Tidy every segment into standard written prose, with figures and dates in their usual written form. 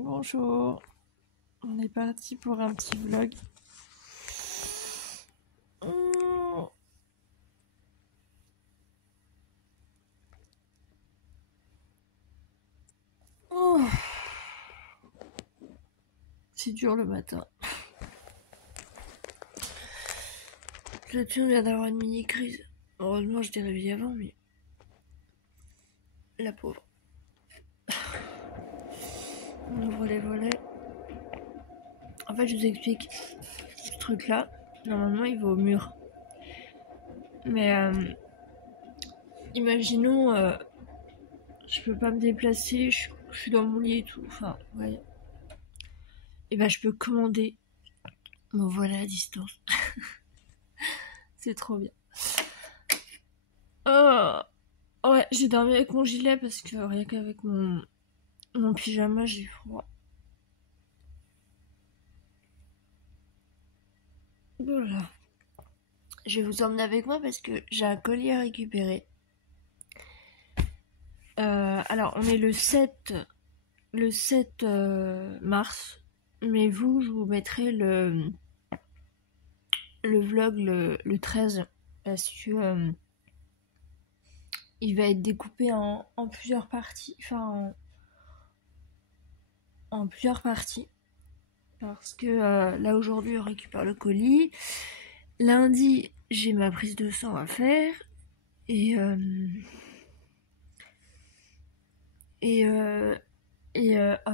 Bonjour, on est parti pour un petit vlog. C'est dur le matin. Je viens d'avoir une mini crise. Heureusement j'étais réveillée avant, mais la pauvre. On ouvre les volets. En fait, je vous explique. Ce truc-là, normalement, il va au mur. Mais imaginons, je peux pas me déplacer, je suis dans mon lit et tout. Enfin, ouais. Et ben, je peux commander mon volet à distance. C'est trop bien. Oh, ouais, j'ai dormi avec mon gilet parce que rien qu'avec mon pyjama, j'ai froid. Voilà. Je vais vous emmener avec moi parce que j'ai un colis à récupérer. Alors, on est le 7 mars. Mais vous, je vous mettrai le vlog le 13. Parce que il va être découpé en plusieurs parties. Enfin, en plusieurs parties. Parce que là, aujourd'hui, on récupère le colis. Lundi, j'ai ma prise de sang à faire. Et ah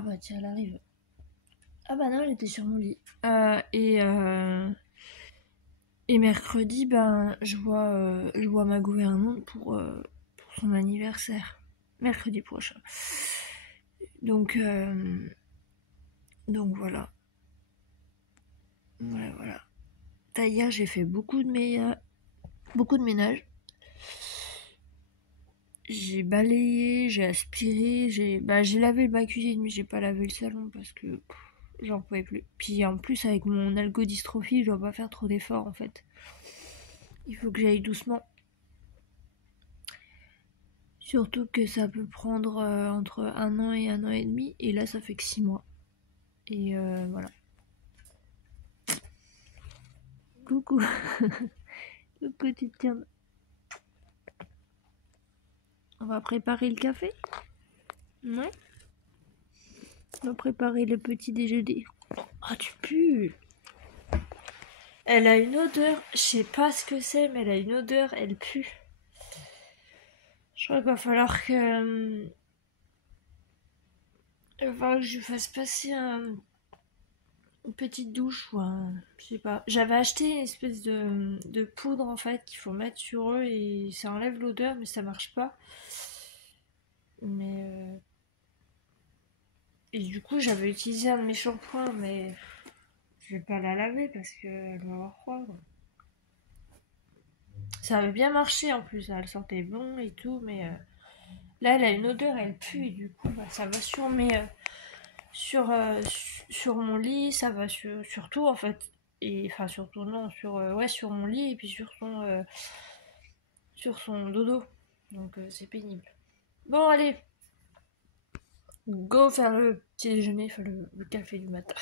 bah tiens, elle arrive. Ah bah non, elle était sur mon lit. Et mercredi, ben, je vois ma gouvernante pour son anniversaire. Mercredi prochain. Donc voilà. Voilà. Hier, j'ai fait beaucoup de ménage. J'ai balayé, j'ai aspiré, j'ai lavé ma cuisine, mais j'ai pas lavé le salon parce que j'en pouvais plus. Puis en plus, avec mon algodystrophie, je dois pas faire trop d'efforts en fait. Il faut que j'aille doucement. Surtout que ça peut prendre entre 1 an et 1 an et demi, et là ça fait que 6 mois. Et voilà. Coucou. Coucou, tu te tiens. On va préparer le café. Ouais. On va préparer le petit déjeuner. Ah, tu pues. Elle a une odeur, je sais pas ce que c'est, mais elle a une odeur, elle pue. Je crois qu'il va falloir que... il va falloir que je lui fasse passer une petite douche ou je sais pas. J'avais acheté une espèce de poudre en fait qu'il faut mettre sur eux et ça enlève l'odeur, mais ça marche pas. Mais et du coup j'avais utilisé un de mes shampoings, mais je vais pas la laver parce qu'elle va avoir froid. Ça avait bien marché en plus, elle sentait bon et tout, mais là elle a une odeur, elle pue et du coup bah, ça va sur sur mon lit, ça va sur tout en fait. Et enfin surtout non, sur mon lit et puis sur son dodo. Donc c'est pénible. Bon allez, go faire le petit déjeuner, faire le café du matin.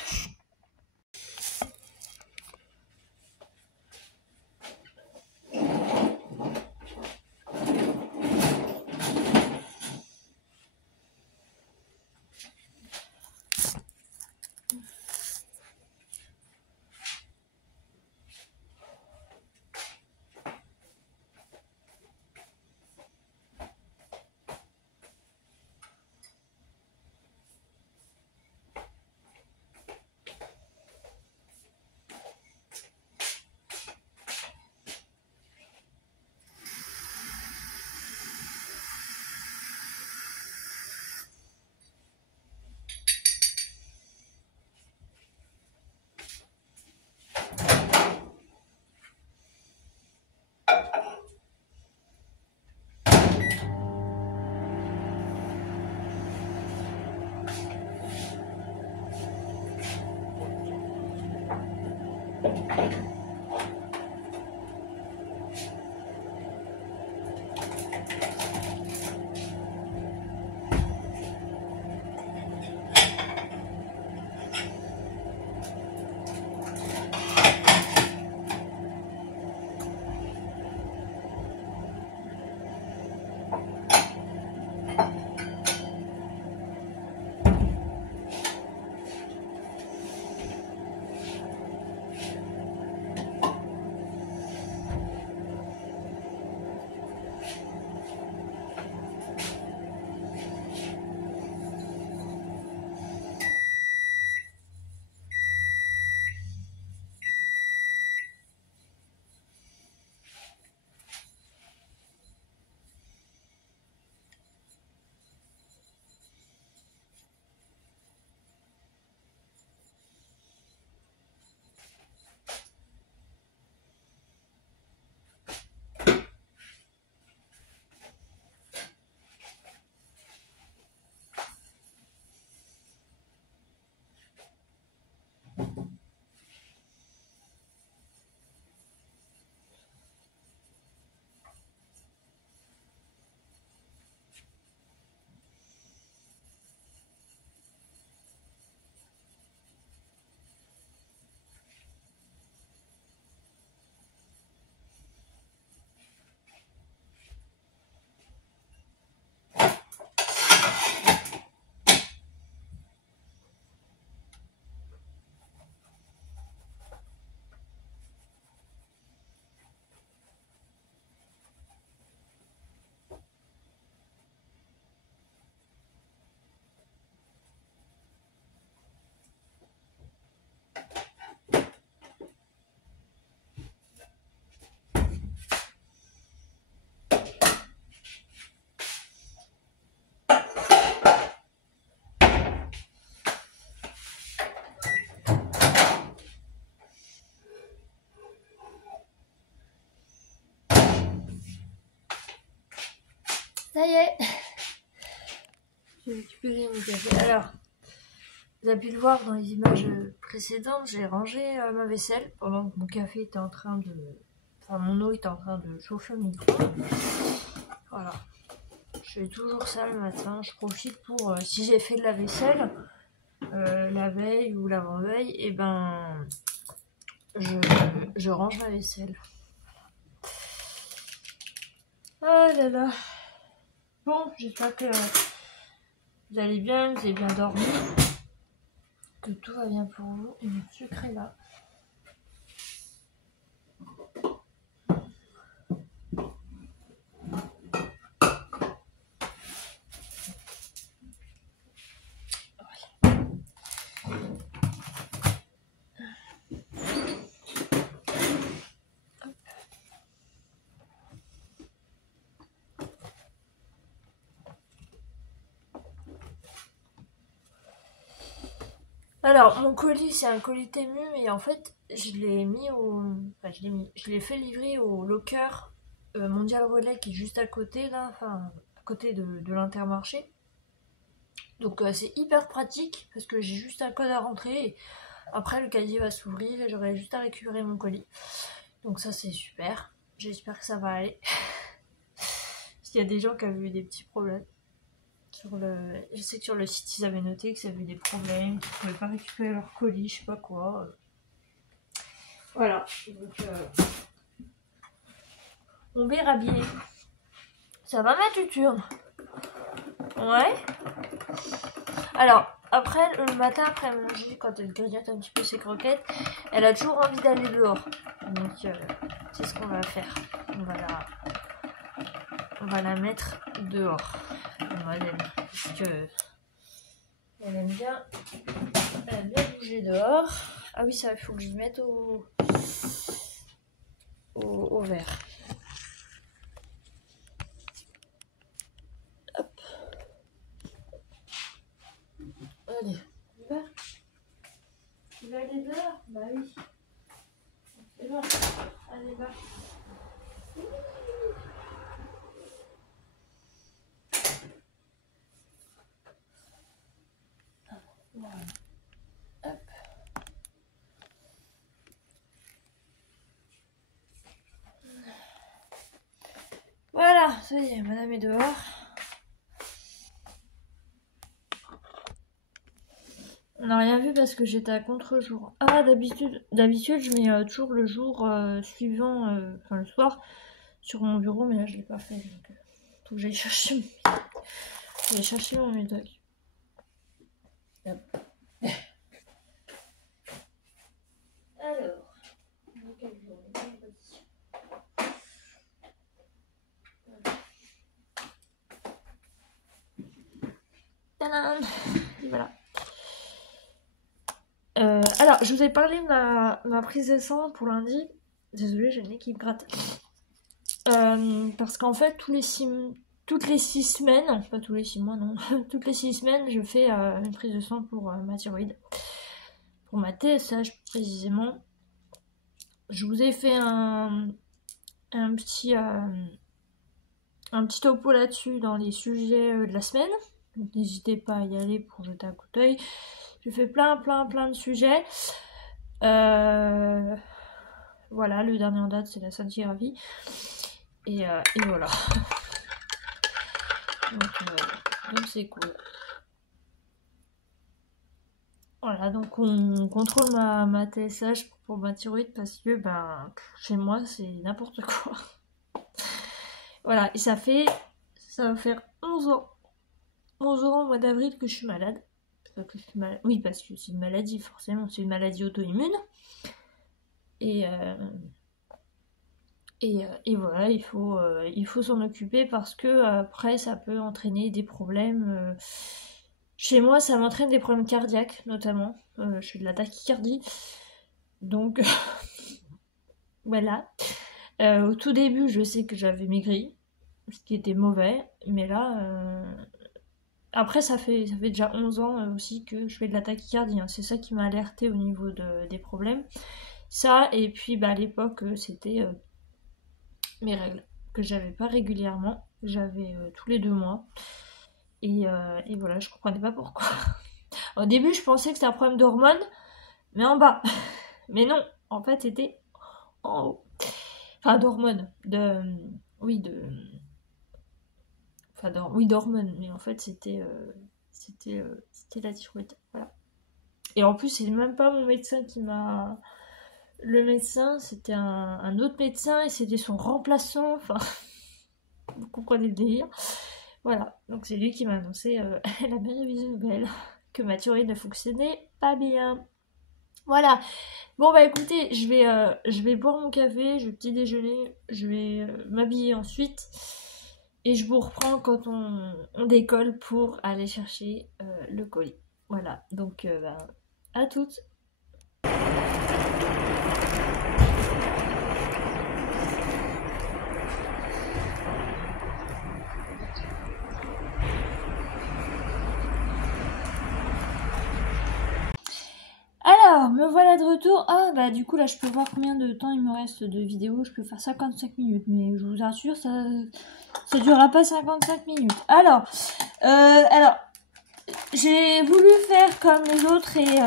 le café. Alors, vous avez pu le voir dans les images précédentes, j'ai rangé ma vaisselle pendant que mon café était en train de... Enfin, mon eau était en train de chauffer au micro. Voilà. Je fais toujours ça le matin. Je profite pour, si j'ai fait de la vaisselle, la veille ou l'avant-veille, et ben, je range ma vaisselle. Ah là là. Bon, j'espère que vous allez bien, vous avez bien dormi, que tout va bien pour vous. Et mon sucre est là. Alors, mon colis, c'est un colis Temu, et en fait, je l'ai mis au... Enfin, je l'ai fait livrer au locker Mondial Relais qui est juste à côté, là, enfin, à côté de l'Intermarché. Donc, c'est hyper pratique, parce que j'ai juste un code à rentrer, et après, le casier va s'ouvrir, et j'aurai juste à récupérer mon colis. Donc ça, c'est super. J'espère que ça va aller. Parce qu'il y a des gens qui avaient eu des petits problèmes. Je sais que sur le site ils avaient noté que ça avait eu des problèmes, qu'ils ne pouvaient pas récupérer leur colis, je sais pas quoi. Voilà. Donc, on verra bien. Ça va ma tuturne? Ouais. Alors, après, le matin, après manger, quand elle grignote un petit peu ses croquettes, elle a toujours envie d'aller dehors. Donc, c'est ce qu'on va faire. On va la mettre dehors. Parce que elle aime bien bouger dehors. Ah oui, ça, il faut que je lui mette au vert. Hop. Allez, tu vas aller dehors? Bah oui. C'est bon. Allez, va. Voilà. Hop. Voilà, ça y est, madame est dehors. On n'a rien vu parce que j'étais à contre-jour. Ah, d'habitude, je mets toujours le jour suivant, enfin le soir, sur mon bureau, mais là je l'ai pas fait. Donc, faut que j'aille chercher mon médoc. Alors, quel jour? Tadam! Et voilà. Alors, je vous ai parlé de ma prise de sang pour lundi. Désolée, j'ai le nez qui me gratte. Parce qu'en fait, toutes les 6 semaines, pas tous les 6 mois, non, toutes les 6 semaines, je fais une prise de sang pour ma thyroïde. Pour ma TSH, précisément. Je vous ai fait un petit topo là-dessus dans les sujets de la semaine. Donc n'hésitez pas à y aller pour jeter un coup d'œil. J'ai fait plein de sujets. Voilà, le dernier en date c'est la scintigraphie. Et voilà. Donc c'est cool. Voilà, donc on contrôle ma TSH pour ma thyroïde parce que ben chez moi c'est n'importe quoi. Voilà, et ça va faire 11 ans au mois d'avril que je suis malade. Oui, parce que c'est une maladie, forcément, c'est une maladie auto-immune. Et voilà, il faut s'en occuper parce que après ça peut entraîner des problèmes. Chez moi, ça m'entraîne des problèmes cardiaques, notamment. Je fais de la tachycardie. Donc, voilà. Au tout début, je sais que j'avais maigri, ce qui était mauvais. Mais là, après, ça fait déjà 11 ans aussi que je fais de la tachycardie. Hein. C'est ça qui m'a alerté au niveau des problèmes. Ça, et puis bah, à l'époque, c'était mes règles, que j'avais pas régulièrement. J'avais tous les 2 mois. Et voilà, je comprenais pas pourquoi. Au début, je pensais que c'était un problème d'hormones, mais en bas. Mais non, en fait, c'était en haut. Enfin, d'hormones. Oui, oui, d'hormones. Mais en fait, c'était la thyroïde. Voilà. Et en plus, c'est même pas mon médecin qui m'a... Le médecin, c'était un autre médecin et c'était son remplaçant. Enfin, vous comprenez le délire. Voilà, donc c'est lui qui m'a annoncé la merveilleuse nouvelle que ma thyroïde ne fonctionnait pas bien. Voilà. Bon bah écoutez, je vais boire mon café, je vais petit déjeuner, je vais m'habiller ensuite et je vous reprends quand on décolle pour aller chercher le colis. Voilà, donc à toutes. Alors, me voilà de retour. Ah, bah du coup, là, je peux voir combien de temps il me reste de vidéo. Je peux faire 55 minutes, mais je vous assure, ça durera pas 55 minutes. Alors, j'ai voulu faire comme les autres et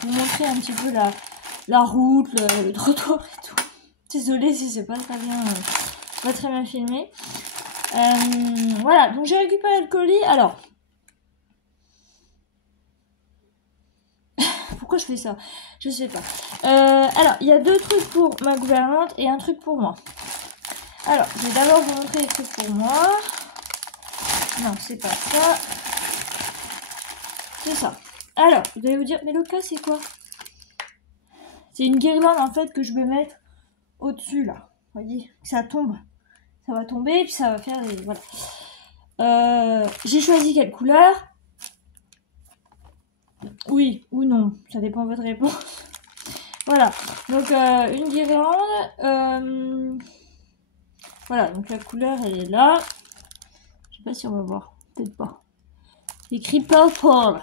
vous montrer un petit peu la route, le trottoir et tout. Désolée si c'est pas très bien filmé. Voilà, donc j'ai récupéré le colis. Alors, pourquoi je fais ça? Je sais pas. Alors, il y a 2 trucs pour ma gouvernante et un truc pour moi. Alors, je vais d'abord vous montrer les trucs pour moi. Non, c'est pas ça. C'est ça. Alors, vous allez vous dire, mais Loca, c'est quoi? C'est une guirlande, en fait, que je vais mettre au-dessus, là. Vous voyez? Ça tombe. Ça va tomber, puis ça va faire des... Voilà. J'ai choisi quelle couleur? Oui ou non, ça dépend de votre réponse. Voilà, donc une guirlande. Voilà, donc la couleur elle est là. Je sais pas si on va voir, peut-être pas. Écrit purple.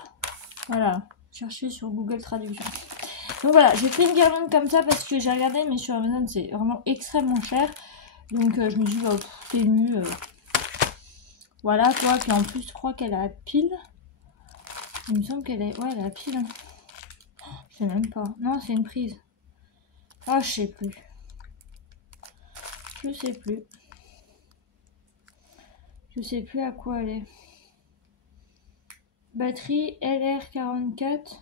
Voilà, cherchez sur Google Traduction. Donc voilà, j'ai pris une guirlande comme ça parce que j'ai regardé, mais sur Amazon c'est vraiment extrêmement cher. Donc je me dis, bah, c'est mieux. Voilà quoi, puis en plus je crois qu'elle a pile. Il me semble qu'elle est... Ouais, elle a pile. Je sais même pas. Non, c'est une prise. Ah, je sais plus. Je sais plus. Je sais plus à quoi elle est. Batterie LR44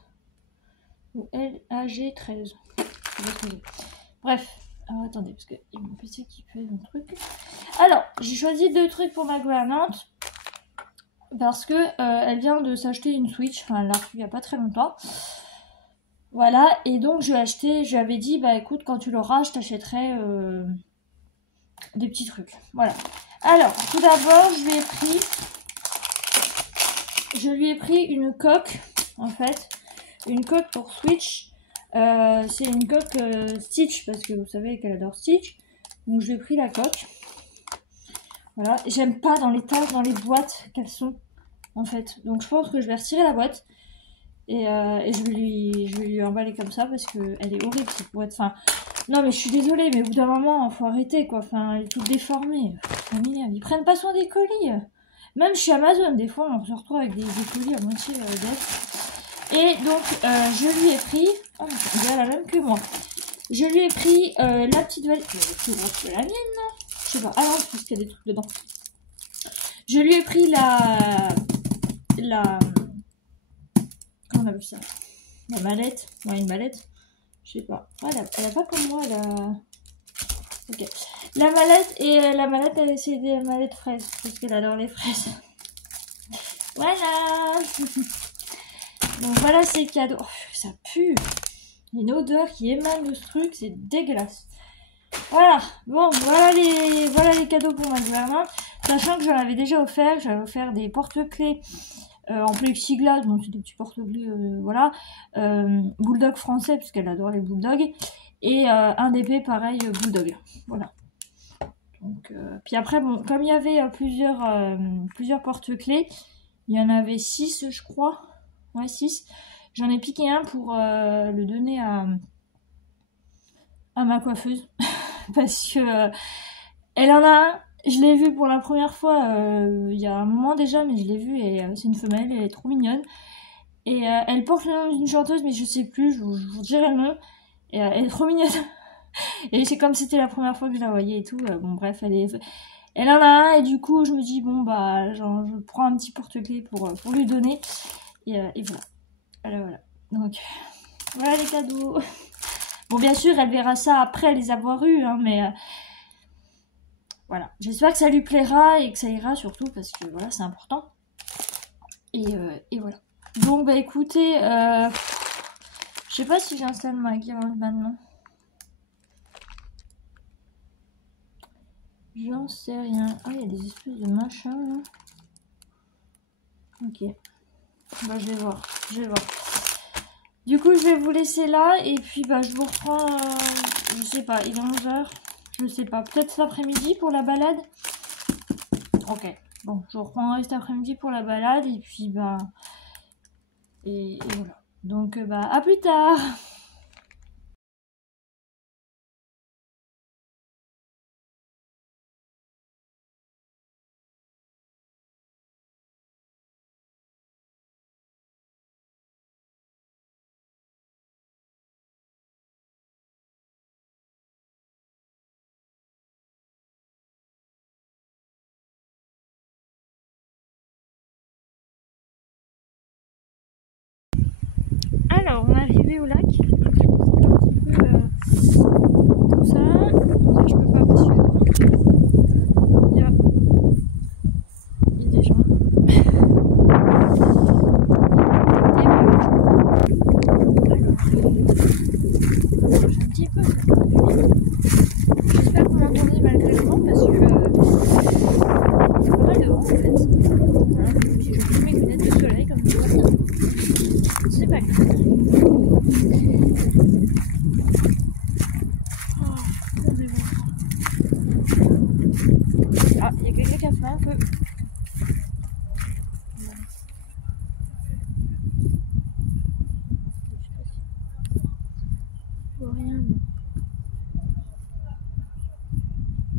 ou LAG13. Bref. Alors attendez, parce que il y a mon PC qui fait mon truc. Alors, j'ai choisi 2 trucs pour ma gouvernante. Parce que elle vient de s'acheter une Switch. Enfin, elle l'a reçue il n'y a pas très longtemps. Voilà, et donc je lui avais dit, bah écoute, quand tu l'auras, je t'achèterai des petits trucs. Voilà. Alors, tout d'abord, je lui ai pris une coque, en fait. Une coque pour Switch. C'est une coque Stitch, parce que vous savez qu'elle adore Stitch. Donc je lui ai pris la coque. Voilà. J'aime pas dans les tasses, dans les boîtes qu'elles sont, en fait. Donc je pense que je vais retirer la boîte. Et je vais lui emballer comme ça parce que elle est horrible cette boîte. Enfin, non mais je suis désolée, mais au bout d'un moment, faut arrêter quoi. Enfin, elle est toute déformée. Ça m'énerve. Ils prennent pas soin des colis. Même chez Amazon, des fois, on se retrouve avec des colis à moitié bêtes. Et donc, je lui ai pris... Oh, elle a la même que moi. Je lui ai pris la petite valise... Elle est plus grosse que la mienne, non? Je sais pas. Ah non, parce qu'il y a des trucs dedans. Je lui ai pris comment on appelle ça? La mallette. Ouais, une mallette. Je sais pas. Ah, elle a pas comme moi, elle a... Ok. La mallette, et la mallette, c'est des mallettes fraises. Parce qu'elle adore les fraises. Voilà. Donc voilà ces cadeaux. Oh, ça pue. Il y a une odeur qui émane de ce truc, c'est dégueulasse. Voilà. Bon, voilà les cadeaux pour ma gouvernante. Sachant que j'en avais déjà offert. J'avais offert des porte-clés en plexiglas, donc c'est des petits porte-clés, voilà. Bulldog français, puisqu'elle adore les bulldogs. Et un DP pareil, bulldog. Voilà. Donc, puis après, bon, comme il y avait plusieurs porte-clés, il y en avait 6, je crois. Ouais, 6. J'en ai piqué un pour le donner à ma coiffeuse. Parce que elle en a un, Je l'ai vue pour la première fois il y a un moment déjà, mais je l'ai vue et c'est une femelle, elle est trop mignonne. Et elle porte le nom d'une chanteuse, mais je sais plus, je vous dirai le nom. Et elle est trop mignonne. Et c'est comme si c'était la première fois que je la voyais et tout. Bon, bref, elle en a un, et du coup, je me dis, bon, bah, genre, je prends un petit porte-clés pour lui donner. Et voilà. Voilà. Donc, voilà les cadeaux. Bon, bien sûr, elle verra ça après les avoir eus, hein, mais voilà. J'espère que ça lui plaira et que ça ira surtout parce que voilà, c'est important. Et voilà. Donc, bah écoutez, je sais pas si j'installe ma guirlande maintenant. J'en sais rien. Ah, il y a des espèces de machins là. Ok. Bah, je vais voir. Du coup, je vais vous laisser là et puis bah, je vous reprends. Je sais pas, il est 11h. Je sais pas, peut-être cet après-midi pour la balade. Ok. Bon, je vous reprendrai cet après-midi pour la balade et puis bah. Et voilà. Donc, bah, à plus tard! Alors, on est arrivé au lac. Donc, je vous montre un petit peu tout ça. Donc, là, je peux pas parce que il y a des gens. Et voilà. Alors, j'ai un petit peu. J'espère que vous m'entendez malgré le vent parce que il y a pas mal de vent en fait. Voilà. Si je mets mes lunettes de soleil comme ça, c'est pas grave. Ah, il y a quelqu'un qui a fait un feu. Je vois rien.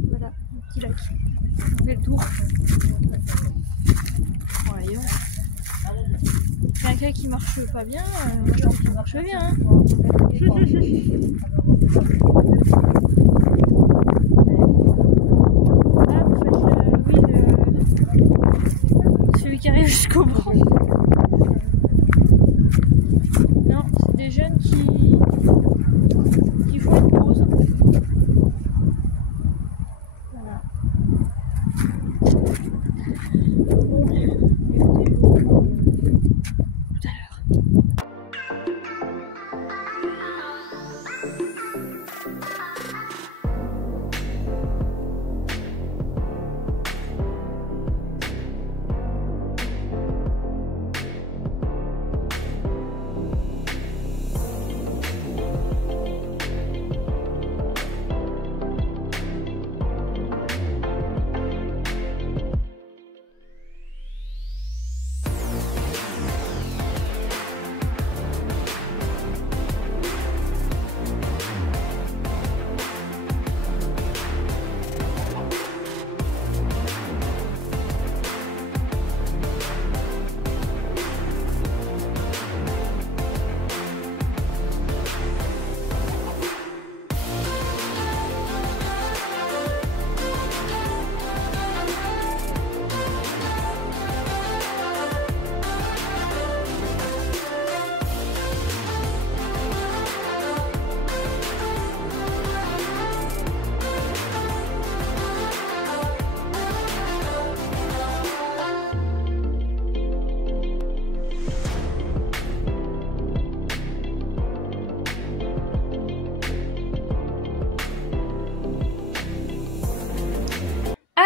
Voilà, un petit lac. On fait le tour. Bon, ailleurs. Quelqu'un qui marche pas bien, moi je pense qu'il marche bien. Hein. Ah, vous faites celui qui arrive jusqu'au bout. Non, c'est des jeunes qui font une pause. Voilà. Bon, écoutez, tout à l'heure.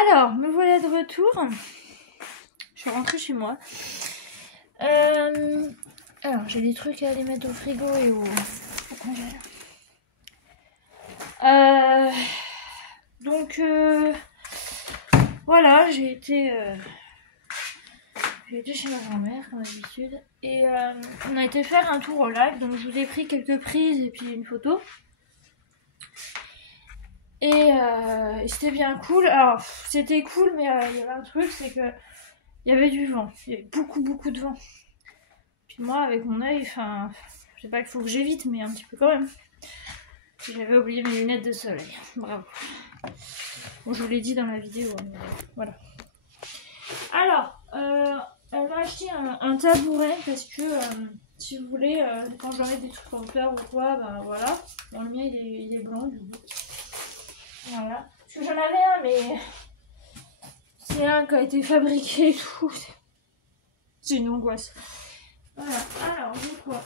Alors, me voilà de retour. Je suis rentrée chez moi. Alors, j'ai des trucs à aller mettre au frigo et au congélateur. Donc, voilà, j'ai été chez ma grand-mère, comme d'habitude. Et on a été faire un tour au lac. Donc, je vous ai pris quelques prises et puis une photo. Et c'était bien cool. Alors, c'était cool, mais il y avait un truc, c'est que il y avait du vent. Il y avait beaucoup, beaucoup de vent. Puis moi, avec mon œil, enfin, je sais pas qu'il faut que j'évite, mais un petit peu quand même. J'avais oublié mes lunettes de soleil. Bravo. Bon, je vous l'ai dit dans la vidéo, mais voilà. Alors, elle m'a acheté un tabouret parce que, si vous voulez, quand j'en ai des trucs en hauteur ou quoi, ben voilà. Bon, le mien, il est blanc, du coup. Voilà. Parce que j'en avais un, mais c'est un qui a été fabriqué et tout. C'est une angoisse. Voilà. Alors, j'ai quoi?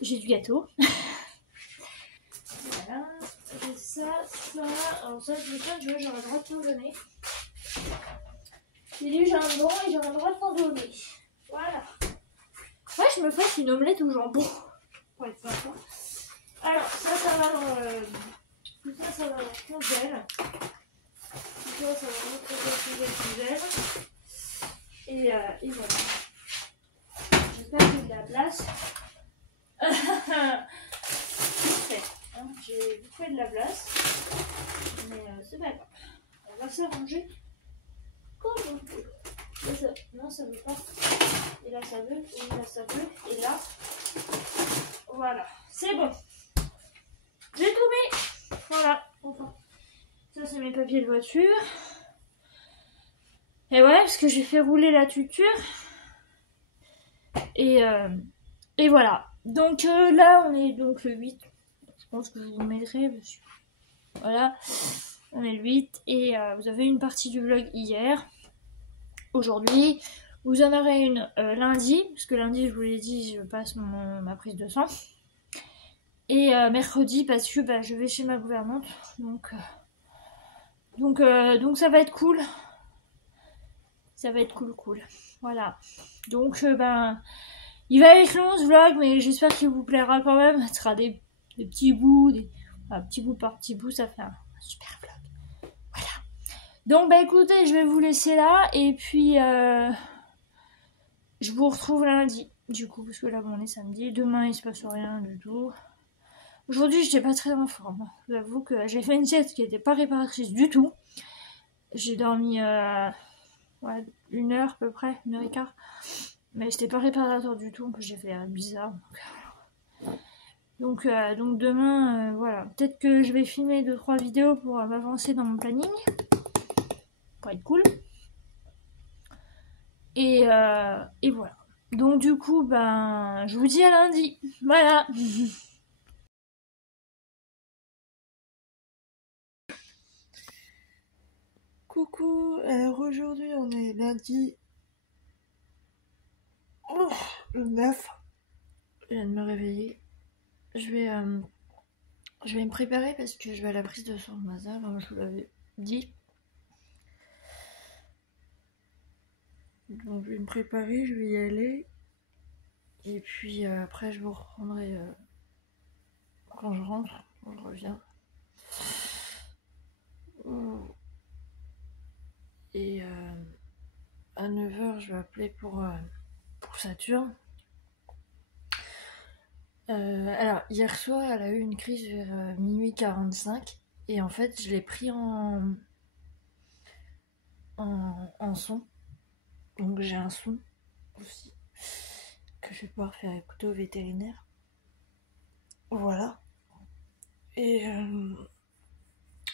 J'ai du gâteau. Voilà. J'ai ça. Alors ça, je sais pas, tu vois, j'aurais le droit de t'en donner. J'ai du jambon et j'aurais le droit de t'en donner. Voilà. Moi, je me fasse une omelette au jambon. Pour être sympa. Alors, ça va dans tout ça, ça va dans le congèle. Tout ça, ça va dans le congèle. Et voilà. J'espère que j'ai de la place. Hein, j'ai vite fait de la place. Mais c'est pas grave. On va s'arranger comme on peut. Ça, non, ça veut pas. Et là, ça veut. Et là, ça veut. Et là. Voilà. C'est bon. J'ai tout mis. Voilà. Enfin. Ça, c'est mes papiers de voiture. Et ouais, parce que j'ai fait rouler la tuture. Et voilà. Donc là, on est donc le 8. Je pense que je vous le mettrai. Parce que, voilà. On est le 8. Et vous avez une partie du vlog hier. Aujourd'hui. Vous en aurez une lundi. Parce que lundi, je vous l'ai dit, je passe ma prise de sang. Et mercredi, parce que bah, je vais chez ma gouvernante. Donc ça va être cool. Ça va être cool. Voilà. Donc ben, il va être long ce vlog, mais j'espère qu'il vous plaira quand même. Ce sera des petits bouts, petit bout par petit bout, ça fait un super vlog. Voilà. Donc bah écoutez, je vais vous laisser là, et puis je vous retrouve lundi, du coup, parce que là on est samedi. Demain il se passe rien du tout. Aujourd'hui j'étais pas très en forme. J'avoue que j'ai fait une sieste qui était pas réparatrice du tout. J'ai dormi 1 heure à peu près, 1 heure et quart. Mais c'était pas réparateur du tout, j'ai fait bizarre. Donc demain, voilà. Peut-être que je vais filmer 2-3 vidéos pour m'avancer dans mon planning. Pour être cool. Et voilà. Donc du coup, ben, je vous dis à lundi. Voilà. Coucou, alors aujourd'hui on est lundi le 9. Je viens de me réveiller. Je vais me préparer parce que je vais à la prise de sang de Mazar, je vous l'avais dit. Donc je vais me préparer, je vais y aller. Et puis après je vous reprendrai quand je rentre, quand je reviens. Et à 9h je vais appeler pour Saturne. Alors hier soir elle a eu une crise vers minuit 45 et en fait je l'ai pris en son. Donc j'ai un son aussi que je vais pouvoir faire écouter au vétérinaire. Voilà. Et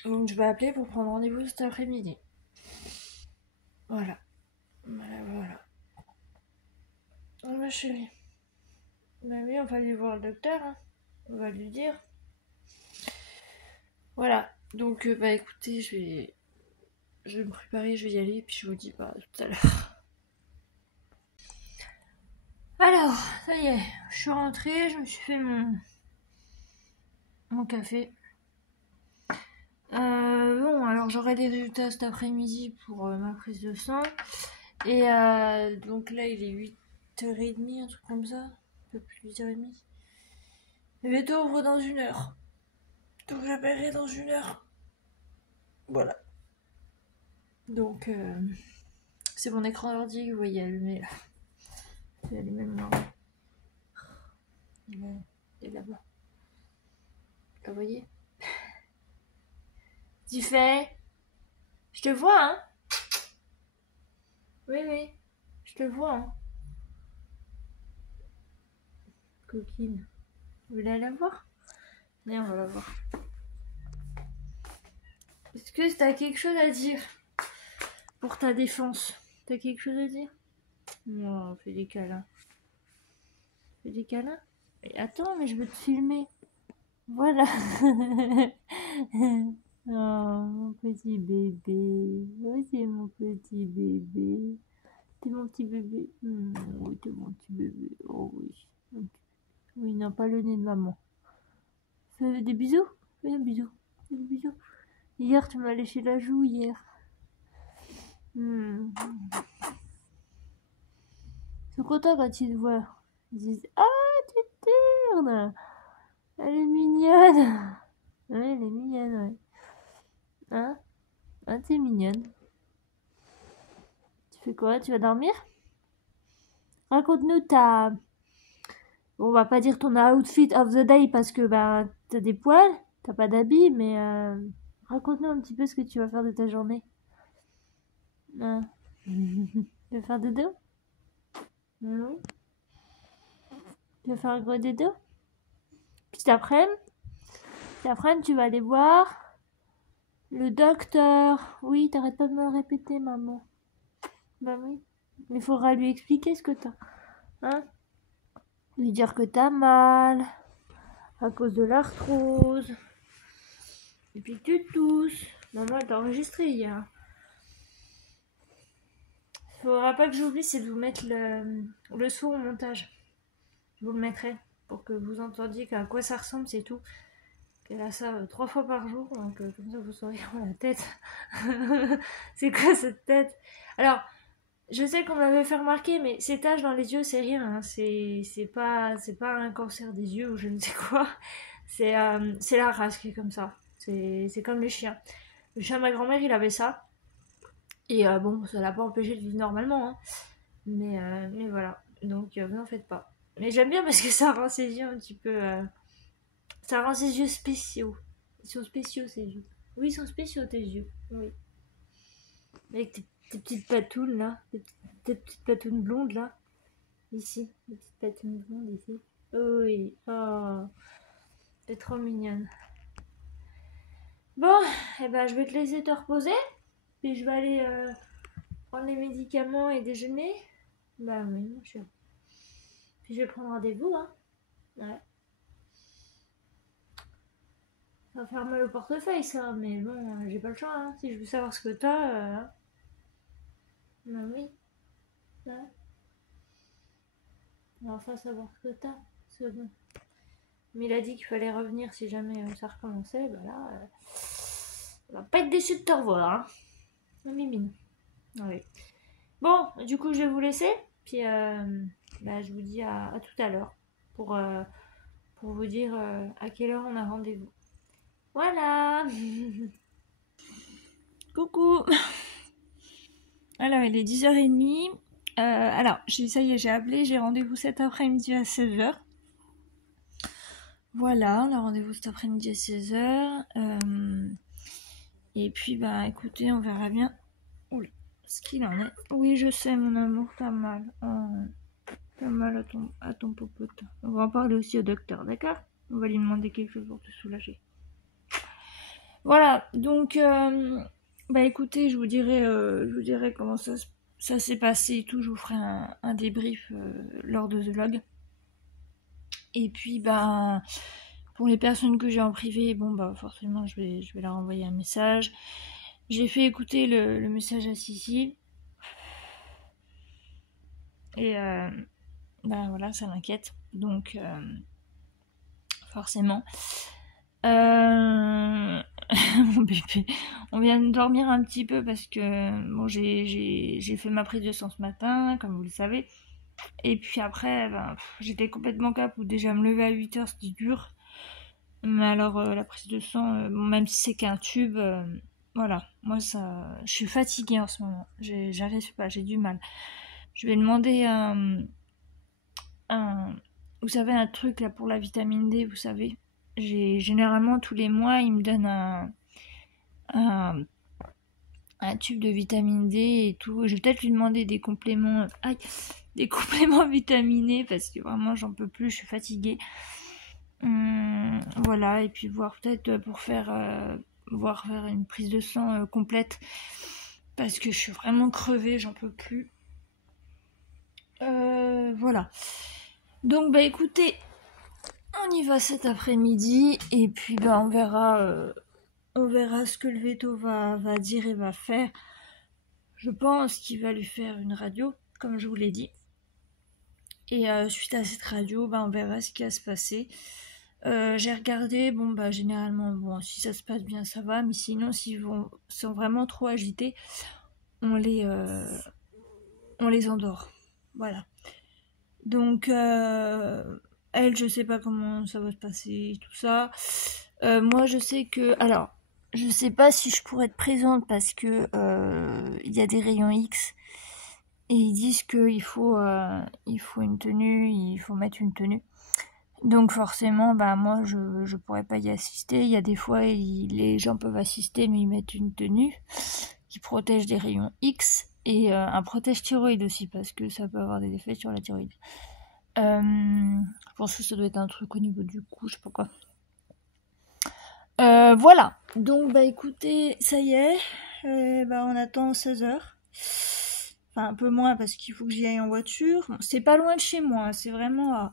donc je vais appeler pour prendre rendez-vous cet après-midi. Voilà. Voilà. Oh ma chérie. Bah oui, on va aller voir le docteur. Hein. On va lui dire. Voilà. Donc bah écoutez, je vais me préparer, je vais y aller, puis je vous dis pas tout à l'heure. Alors, ça y est, je suis rentrée, je me suis fait mon café. Bon, alors j'aurai les résultats cet après-midi pour ma prise de sang. Et donc là, il est 8h30, un truc comme ça. Un peu plus de 8h30. Le veto ouvre dans 1 heure. Donc j'appellerai dans 1 heure. Voilà. Donc, c'est mon écran d'ordi que vous voyez allumé là. C'est allumé maintenant. Il est là-bas. Vous voyez? Tu fais? Je te vois, hein? Oui, oui. Je te vois, hein? Coquine. Vous voulez aller la voir? Allez, on va la voir. Est-ce que t'as quelque chose à dire pour ta défense? T'as quelque chose à dire? Non, fais des câlins. Fais des câlins? Et attends, mais je veux te filmer. Voilà. Oh, mon petit bébé. Oh, c'est mon petit bébé. T'es mon petit bébé. Oui, t'es mon petit bébé. Oh oui. Oui, non, pas le nez de maman. Fais des bisous. Fais des bisous. Fais des bisous. Hier, tu m'as léché la joue, hier. Ils sont contents quand ils te voient. Ils disent « Ah, tu tournes. Elle est mignonne. » Ouais, elle est mignonne, ouais. Hein? Ah, t'es mignonne. Tu fais quoi? Tu vas dormir? Raconte-nous ta... Bon, on va pas dire ton outfit of the day parce que bah t'as des poils, t'as pas d'habits, mais raconte-nous un petit peu ce que tu vas faire de ta journée. Hein? Tu vas faire dodo? Oui. Tu vas faire un gros dodo? Puis cet après-midi, tu vas aller voir le docteur. Oui, t'arrêtes pas de me le répéter, maman. Bah oui. Mais il faudra lui expliquer ce que t'as. Hein? Lui dire que t'as mal à cause de l'arthrose. Et puis que tu tousses. Maman, elle t'a enregistré hier. Faudra pas que j'oublie, c'est de vous mettre le son au montage. Je vous le mettrai pour que vous entendiez à quoi ça ressemble, c'est tout. Elle a ça 3 fois par jour, donc comme ça vous saurez la tête. C'est quoi cette tête? Alors, je sais qu'on m'avait fait remarquer, mais ces taches dans les yeux, c'est rien. Hein. C'est pas un cancer des yeux ou je ne sais quoi. C'est la race qui est comme ça. C'est comme le chien. Le chien de ma grand-mère, il avait ça. Et bon, ça l'a pas empêché de vivre normalement. Hein. Mais voilà. Donc, vous n'en faites pas. Mais j'aime bien parce que ça rend ses yeux un petit peu... ça rend ses yeux spéciaux. Ils sont spéciaux, ses yeux. Oui, ils sont spéciaux, tes yeux. Oui. Avec tes petites patounes, là. Tes petites patounes blondes, là. Ici. Les petites patounes blondes, ici. Oui. Oh. T'es trop mignonne. Bon, eh ben, je vais te laisser te reposer. Puis je vais aller prendre les médicaments et déjeuner. Bah oui, mon chéri. Puis je vais prendre rendez-vous, hein. Ouais. Ça va faire mal au portefeuille, ça. Mais bon, j'ai pas le choix, hein. Si je veux savoir ce que t'as... Bah oui. Ouais. On va enfin savoir ce que t'as. C'est bon. Mais il a dit qu'il fallait revenir si jamais ça recommençait. Bah là, on va pas être déçu de te revoir. Hein. Mimine. Oui. Bon, du coup, je vais vous laisser. Puis, bah, je vous dis à tout à l'heure pour vous dire à quelle heure on a rendez-vous. Voilà. Coucou. Alors, il est 10h30. Alors, ça y est, j'ai appelé. J'ai rendez-vous cet après-midi à 16h. Voilà, on a rendez-vous cet après-midi à 16h. Et puis, bah, écoutez, on verra bien ce qu'il en est. Oui, je sais, mon amour, t'as mal. T'as mal à ton popote. On va en parler aussi au docteur, d'accord? On va lui demander quelque chose pour te soulager. Voilà, donc, bah, écoutez, je vous dirai comment ça s'est passé et tout. Je vous ferai un débrief lors de ce vlog. Et puis, bah... Pour les personnes que j'ai en privé, bon bah forcément je vais leur envoyer un message. J'ai fait écouter le message à Sissi. Et bah voilà, ça m'inquiète. Donc forcément. Mon bébé. On vient de dormir un petit peu parce que bon j'ai fait ma prise de sang ce matin, comme vous le savez. Et puis après, ben, j'étais complètement cap où déjà me lever à 8h c'était dur. Mais alors la prise de sang, bon, même si c'est qu'un tube, voilà, moi ça, je suis fatiguée en ce moment, j'arrive pas, j'ai du mal. Je vais demander vous savez un truc là pour la vitamine D, vous savez, Généralement tous les mois, il me donne un tube de vitamine D et tout. Je vais peut-être lui demander des compléments, des compléments vitaminés parce que vraiment j'en peux plus, je suis fatiguée. Voilà, et puis voir peut-être pour faire une prise de sang complète parce que je suis vraiment crevée, j'en peux plus. Voilà. Donc bah écoutez, on y va cet après-midi et puis bah on verra ce que le veto va dire et va faire. Je pense qu'il va lui faire une radio, comme je vous l'ai dit. Et suite à cette radio, bah on verra ce qui va se passer. J'ai regardé, bon bah généralement, bon si ça se passe bien ça va, mais sinon s'ils sont vraiment trop agités, on les endort. Voilà. Donc elle, je sais pas comment ça va se passer, tout ça. Moi je sais que, alors je sais pas si je pourrais être présente parce que il y a des rayons X et ils disent qu'il faut une tenue, il faut mettre une tenue. Donc forcément, bah moi je pourrais pas y assister. Il y a des fois les gens peuvent assister mais ils mettent une tenue qui protège des rayons X et un protège thyroïde aussi parce que ça peut avoir des effets sur la thyroïde. Je pense que ça doit être un truc au niveau du cou, je sais pas quoi. Voilà. Donc bah écoutez, ça y est, bah on attend 16h. Enfin un peu moins parce qu'il faut que j'y aille en voiture. Bon, c'est pas loin de chez moi, c'est vraiment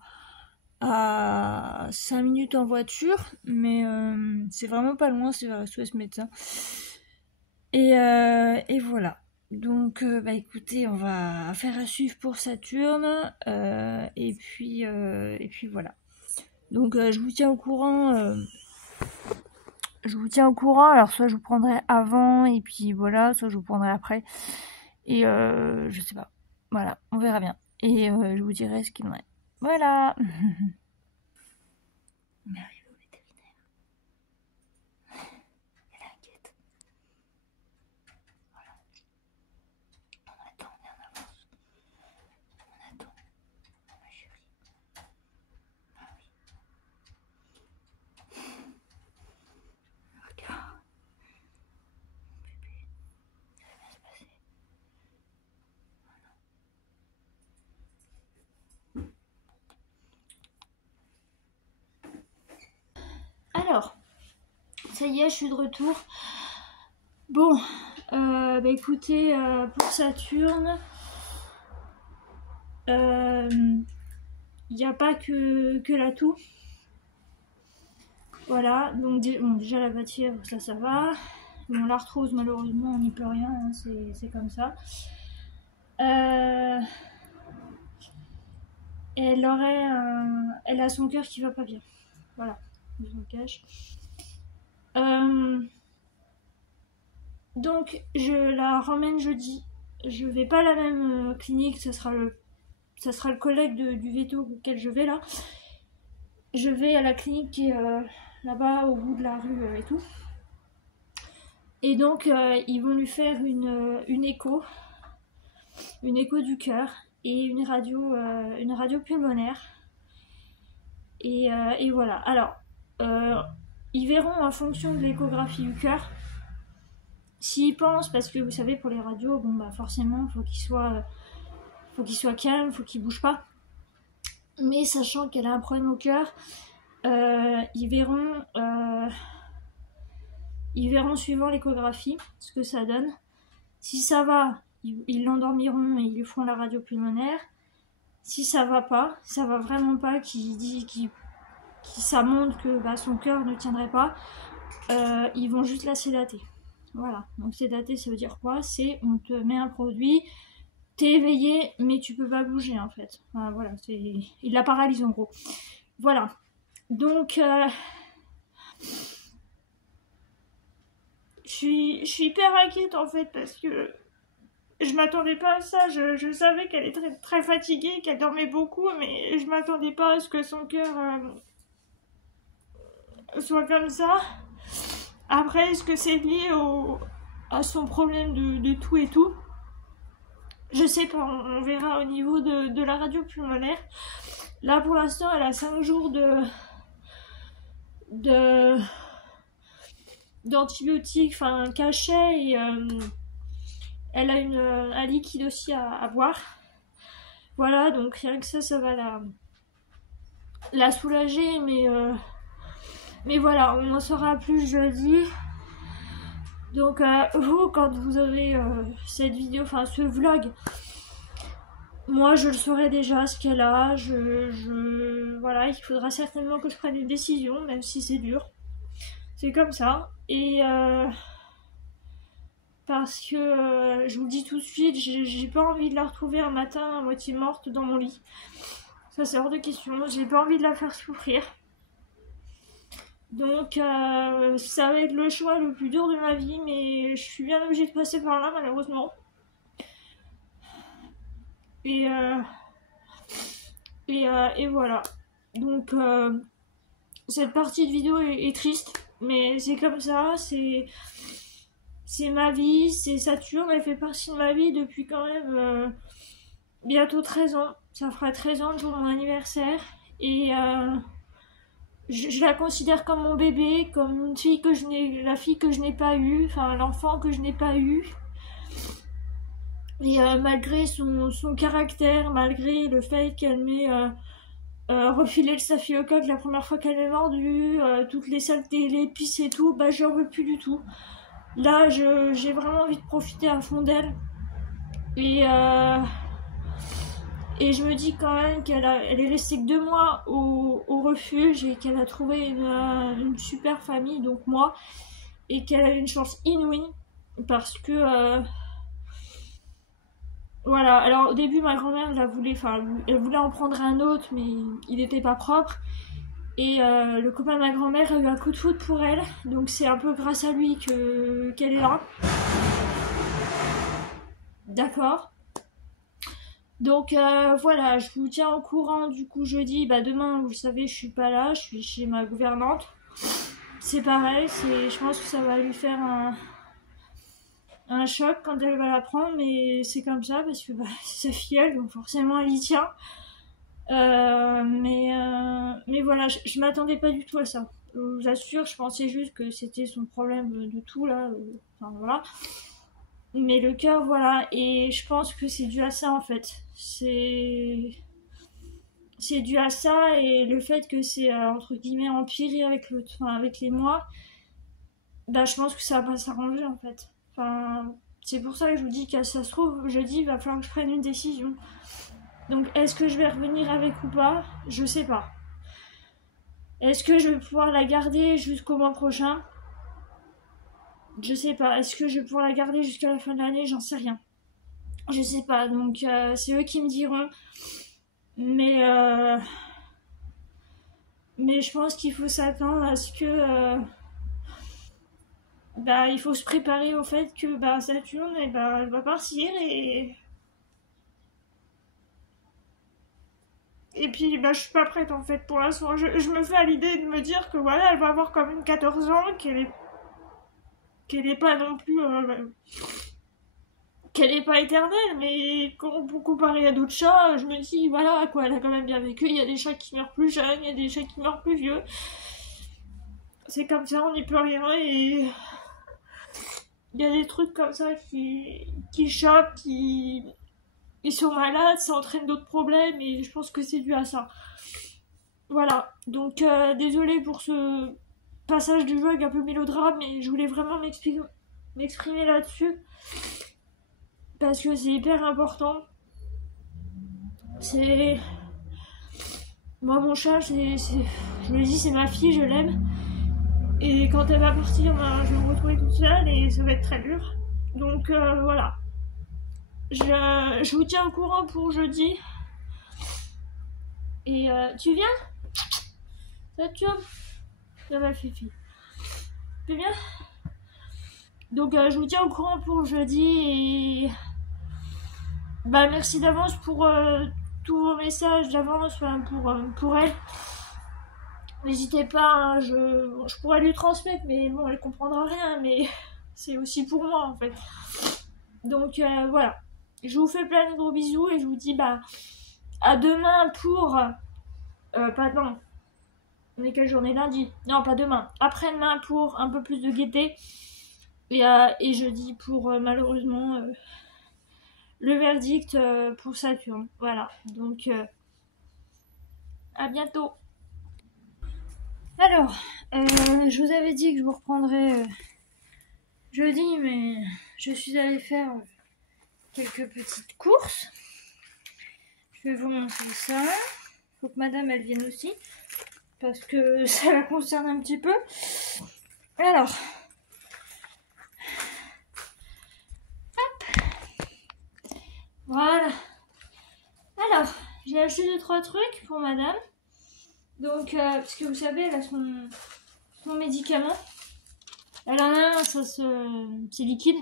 à 5 minutes en voiture, mais c'est vraiment pas loin, c'est vers SOS Médecins. Et voilà. Donc bah écoutez, on va faire à suivre pour Saturne, et puis voilà. Donc je vous tiens au courant. Alors soit je vous prendrai avant et puis voilà, soit je vous prendrai après. Et je sais pas. Voilà, on verra bien. Et je vous dirai ce qu'il en est. Voilà. On est arrivé au vétérinaire. Elle est inquiète. Voilà. On attend, on est en avance. On attend. Ma chérie. Ah oui. Regarde. Bébé. Ça va bien se passer. Alors, ça y est, je suis de retour. Bon, bah écoutez, pour Saturne, il n'y a pas que la toux. Voilà, donc bon, déjà la fièvre, ça va. Bon, l'arthrose, malheureusement, on n'y peut rien, hein, c'est comme ça. Elle a son cœur qui va pas bien. Voilà, je vous le cache. Donc, je la ramène jeudi. Je vais pas à la même clinique, ça sera le collègue du veto auquel je vais là. Je vais à la clinique qui est là-bas au bout de la rue et tout. Et donc, ils vont lui faire une écho du cœur et une radio pulmonaire. Et voilà. Alors, ils verront en fonction de l'échographie du cœur. S'ils pensent, parce que vous savez, pour les radios, bon bah forcément, faut qu'il soit calme, faut qu'il bouge pas. Mais sachant qu'elle a un problème au cœur, ils verront suivant l'échographie ce que ça donne. Si ça va, ils l'endormiront et ils lui feront la radio pulmonaire. Si ça va vraiment pas, ça montre que bah, son cœur ne tiendrait pas, ils vont juste la sédater. Voilà, donc sédater ça veut dire quoi? C'est on te met un produit, t'es éveillé mais tu peux pas bouger en fait. Voilà, il la paralyse en gros. Voilà, donc je suis hyper inquiète en fait parce que je m'attendais pas à ça. Je savais qu'elle est très, très fatiguée, qu'elle dormait beaucoup, mais je m'attendais pas à ce que son cœur soit comme ça. Après, est-ce que c'est lié à son problème de tout et tout? Je sais pas, on verra au niveau de la radio pulmonaire. Là, pour l'instant, elle a 5 jours d'antibiotiques, enfin un cachet, et elle a un liquide aussi à boire. Voilà, donc rien que ça va la soulager, mais voilà, on en saura plus jeudi. Donc vous, quand vous avez cette vidéo, enfin ce vlog, moi je le saurai déjà ce qu'elle a. Voilà, il faudra certainement que je prenne une décision, même si c'est dur. C'est comme ça. Et parce que je vous le dis tout de suite, j'ai pas envie de la retrouver un matin à moitié morte dans mon lit. Ça c'est hors de question. J'ai pas envie de la faire souffrir. Donc ça va être le choix le plus dur de ma vie, mais je suis bien obligée de passer par là malheureusement. Et voilà. Donc cette partie de vidéo est triste, mais c'est comme ça, c'est ma vie, c'est Saturne, elle fait partie de ma vie depuis quand même bientôt 13 ans. Ça fera 13 ans le jour de mon anniversaire, et je la considère comme mon bébé, comme une fille la fille que je n'ai pas eue, enfin l'enfant que je n'ai pas eu. Et malgré son caractère, malgré le fait qu'elle m'ait refilé le staphylocoque la première fois qu'elle m'a mordu, toutes les saletés, les épices et tout, bah j'en veux plus du tout. Là, j'ai vraiment envie de profiter à fond d'elle. Et je me dis quand même elle est restée que 2 mois au refuge, et qu'elle a trouvé une super famille, donc moi, et qu'elle a une chance inouïe, parce que voilà. Alors au début ma grand-mère elle voulait en prendre un autre, mais il n'était pas propre, et le copain de ma grand-mère a eu un coup de foudre pour elle, donc c'est un peu grâce à lui qu'elle est là. D'accord. Donc voilà, je vous tiens au courant du coup jeudi. Bah demain, vous le savez, je suis pas là, je suis chez ma gouvernante. C'est pareil, je pense que ça va lui faire un choc quand elle va l'apprendre, mais c'est comme ça parce que bah, c'est sa filleule, donc forcément elle y tient. Mais voilà, je m'attendais pas du tout à ça. Je vous assure, je pensais juste que c'était son problème de tout là. Enfin voilà. Mais le cœur, voilà, et je pense que c'est dû à ça en fait. C'est dû à ça, et le fait que c'est entre guillemets empiré avec les mois, bah je pense que ça va pas s'arranger en fait. Enfin, c'est pour ça que je vous dis que ça se trouve, jeudi, il va falloir que je prenne une décision. Donc est-ce que je vais revenir avec ou pas? Je sais pas. Est-ce que je vais pouvoir la garder jusqu'au mois prochain? Je sais pas. Est-ce que je vais pouvoir la garder jusqu'à la fin de l'année? J'en sais rien. Je sais pas. Donc c'est eux qui me diront. Mais je pense qu'il faut s'attendre à ce que bah il faut se préparer au fait que bah Saturne et bah, elle va partir, et puis bah je suis pas prête en fait pour l'instant. Je me fais à l'idée de me dire que voilà, elle va avoir quand même 14 ans, qu'elle est pas non plus qu'elle est pas éternelle, mais pour comparer à d'autres chats, je me dis voilà quoi, elle a quand même bien vécu. Il y a des chats qui meurent plus jeunes, il y a des chats qui meurent plus vieux. C'est comme ça, on n'y peut rien, et il y a des trucs comme ça qui chopent, ils sont malades, ça entraîne d'autres problèmes, et je pense que c'est dû à ça. Voilà, donc désolée pour ce passage du vlog un peu mélodrame, mais je voulais vraiment m'exprimer là-dessus, parce que c'est hyper important. C'est... Moi, mon chat, je me dis, c'est ma fille, je l'aime. Et quand elle va partir, ben, je vais me retrouver toute seule, et ça va être très dur. Donc voilà. Je vous tiens au courant pour jeudi. Et tu viens? Saturne? Ça va, Fifi. Tu viens? Donc je vous tiens au courant pour jeudi, et bah merci d'avance pour tous vos messages d'avance, enfin, pour elle. N'hésitez pas, hein, je pourrais lui transmettre, mais bon, elle comprendra rien, mais c'est aussi pour moi en fait. Donc voilà. Je vous fais plein de gros bisous, et je vous dis bah à demain pour... pardon. On est quelle journée? Lundi? Non, pas demain. Après-demain pour un peu plus de gaieté. Et jeudi pour malheureusement le verdict pour Saturne. Voilà. Donc à bientôt. Alors, je vous avais dit que je vous reprendrais jeudi, mais je suis allée faire quelques petites courses. Je vais vous montrer ça. Faut que madame elle vienne aussi, parce que ça la concerne un petit peu. Alors, hop, voilà. Alors, j'ai acheté 2-3 trucs pour madame. Donc, parce que vous savez, elle a son médicament. Elle en a un, c'est liquide.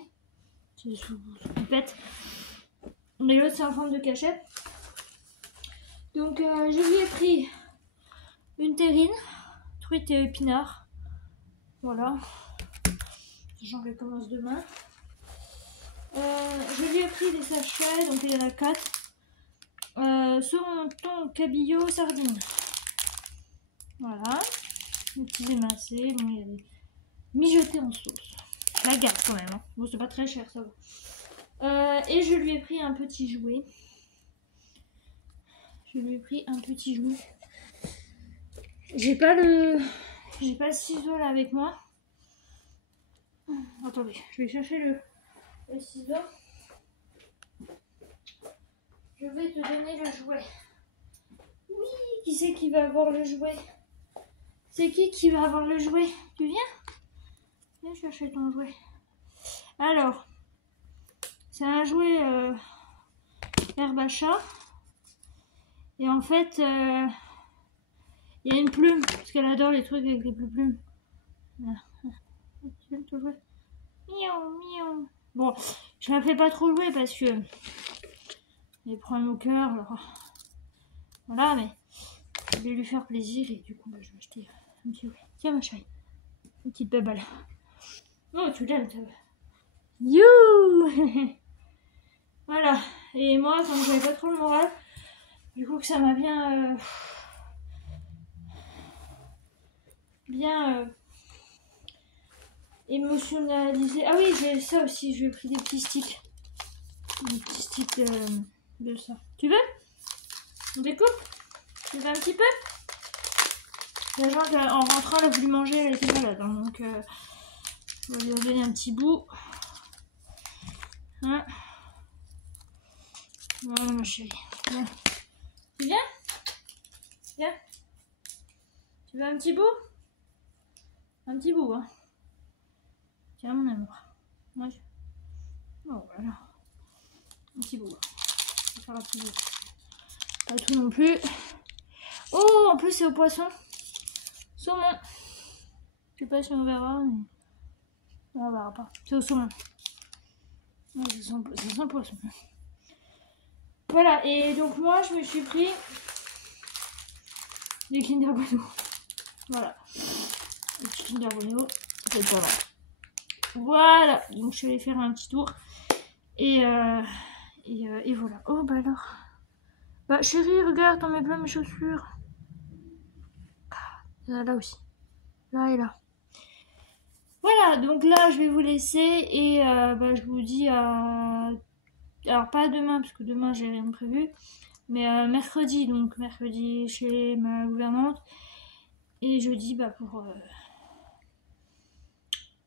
C'est sous pipette. Mais l'autre, c'est en forme de cachet. Donc, je lui ai pris une terrine, truite et épinards. Voilà. Sachant qu'elle commence demain. Je lui ai pris des sachets, donc il y en a 4. Saumon, thon, cabillaud, sardines. Voilà. Des petits émincés. Bon, il y a des mijotés en sauce. La garde quand même. Hein. Bon, c'est pas très cher, ça va. Et je lui ai pris un petit jouet. J'ai pas le ciseau là avec moi. Attendez, je vais chercher le ciseau. Je vais te donner le jouet. Oui, qui c'est qui va avoir le jouet? C'est qui va avoir le jouet? Tu viens? Viens chercher ton jouet. Alors, c'est un jouet herbe à chat. Et en fait, il y a une plume, parce qu'elle adore les trucs avec les plumes. Voilà. Tu veux te jouer? Miaou, miaou. Bon, je la fais pas trop jouer parce que elle prend au cœur. Alors... Voilà, mais je vais lui faire plaisir et du coup, je vais acheter un petit jouet. Tiens, ma chérie. Une petite babale. Oh, tu l'aimes, ça va. You. Voilà. Et moi, comme j'avais pas trop le moral, du coup que ça m'a bien émotionnalisé. Ah oui, j'ai ça aussi, je lui ai pris des petits sticks. Des petits sticks de ça. Tu veux? On découpe? Tu veux un petit peu? Sachant qu'en rentrant, elle a voulu manger, elle était malade. Hein, donc, je vais lui en donner un petit bout. Hein? Voilà, ma chérie. Viens. Tu viens? Viens. Tu veux un petit bout? Un petit bout, hein. Tiens, mon amour. Ouais. Oh, voilà. Un petit bout. Je vais faire un petit bout. Pas tout non plus. Oh, en plus, c'est au poisson. Saumon. Je sais pas si on verra, mais... On verra pas. C'est au saumon. Ouais, c'est son poisson. Voilà, et donc moi, je me suis pris des Kinder Bueno. Voilà. Les petits Kinder Bueno, c'est pas mal. Voilà, donc je vais aller faire un petit tour. Et voilà. Oh, bah alors. Bah, chérie, regarde, on met plein mes chaussures. Là aussi. Là et là. Voilà, donc là, je vais vous laisser. Et bah, je vous dis à... Alors, pas demain, parce que demain, j'ai rien prévu. Mais mercredi, donc mercredi chez ma gouvernante. Et jeudi, bah,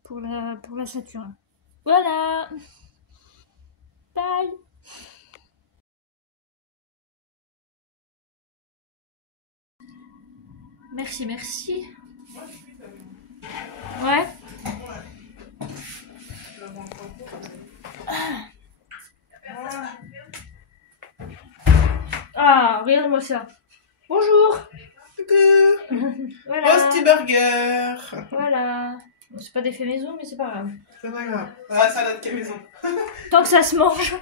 pour la Saturne. Voilà. Bye. Merci, merci. Ouais. Ah, regarde-moi ça. Bonjour. Coucou. Voilà. Rosti Burger. Voilà. Bon, c'est pas d'effet maison, mais c'est pas grave. C'est pas grave. Ah, salade quelle maison. Tant que ça se mange.